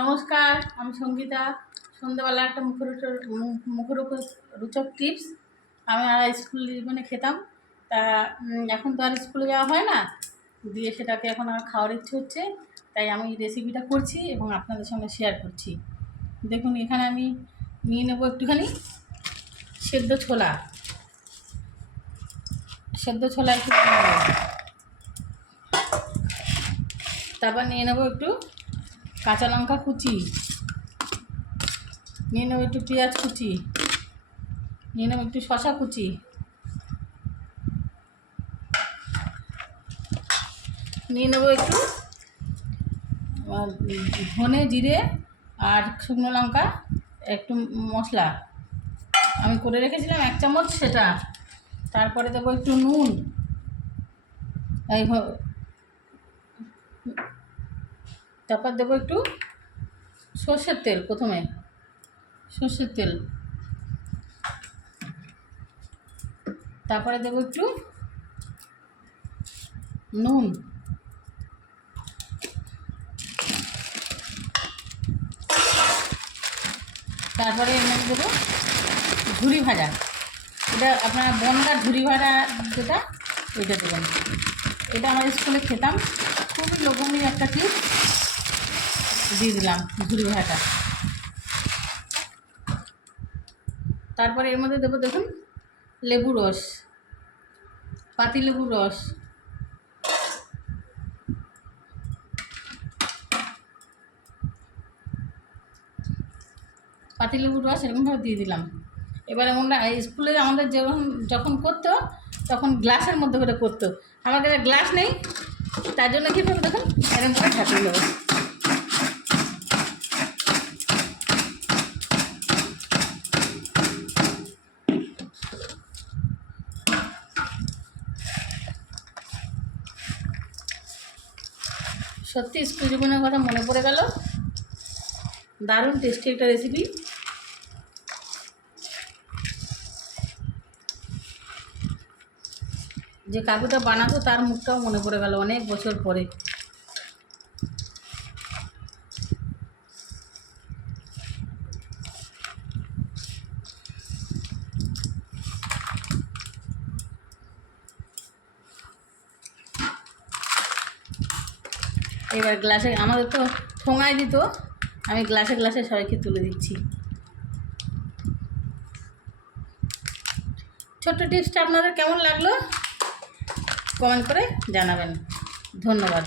নমস্কার, আমি সঙ্গীতা। সন্ধ্যাবেলা একটা মুখরোচক টিপস আমি আর স্কুল জীবনে খেতাম। তা এখন তো আর স্কুলে যাওয়া হয় না, দিয়ে সেটাকে এখন আর খাওয়ার ইচ্ছে হচ্ছে, তাই আমি রেসিপিটা করছি এবং আপনাদের সঙ্গে শেয়ার করছি। দেখুন, এখানে আমি নিয়ে নেবো একটুখানি সেদ্ধ ছোলা একটু নিয়ে নেবো। তারপর নিয়ে নেবো একটু কাঁচা লঙ্কা কুচি, নিয়ে নেবো একটু পেঁয়াজ কুচি, নিয়ে নেবো একটু শশা কুচি, নিয়ে নেবো একটু ধনে জিরে আর শুকনো লঙ্কা, একটু মশলা আমি করে রেখেছিলাম 1 চামচ সেটা। তারপরে দেবো একটু নুন, তারপর দেবো একটু সর্ষের তেল, প্রথমে সর্ষের তেল, তারপরে দেবো একটু নুন, তারপরে এর মধ্যে দেবো ঝুরি ভাজা। এটা আপনারা বনগার ঝুরি ভাজা যেটা, ওইটা দেবেন। এটা আমার স্কুলে খেতাম, খুবই লোভনীয় একটা টিপস দিয়ে দিলাম, ঝুরি ভাজা। তারপরে এর মধ্যে দেবো, দেখুন, লেবু রস, পাতিলেবুর রস, এরকমভাবে দিয়ে দিলাম। এবার আমরা স্কুলে আমাদের যখন করতো তখন গ্লাসের মধ্যে করে করতো, আমার কাছে গ্লাস নেই, তার জন্য কী করবো, দেখুন এরকম করে ঢাকিয়ে দেবো। সত্যি স্কুল জীবনের কথা মনে পড়ে গেল, দারুণ টেস্টি একটা রেসিপি। যে কাকুটা বানাতো তার মুখটাও মনে পড়ে গেল অনেক বছর পরে। এবার গ্লাসে, আমাদের তো ঠোঙায় দিত, আমি গ্লাসে গ্লাসে সবাইকে তুলে দিচ্ছি। ছোট্ট টিপসটা আপনাদের কেমন লাগলো কমেন্ট করে জানাবেন। ধন্যবাদ।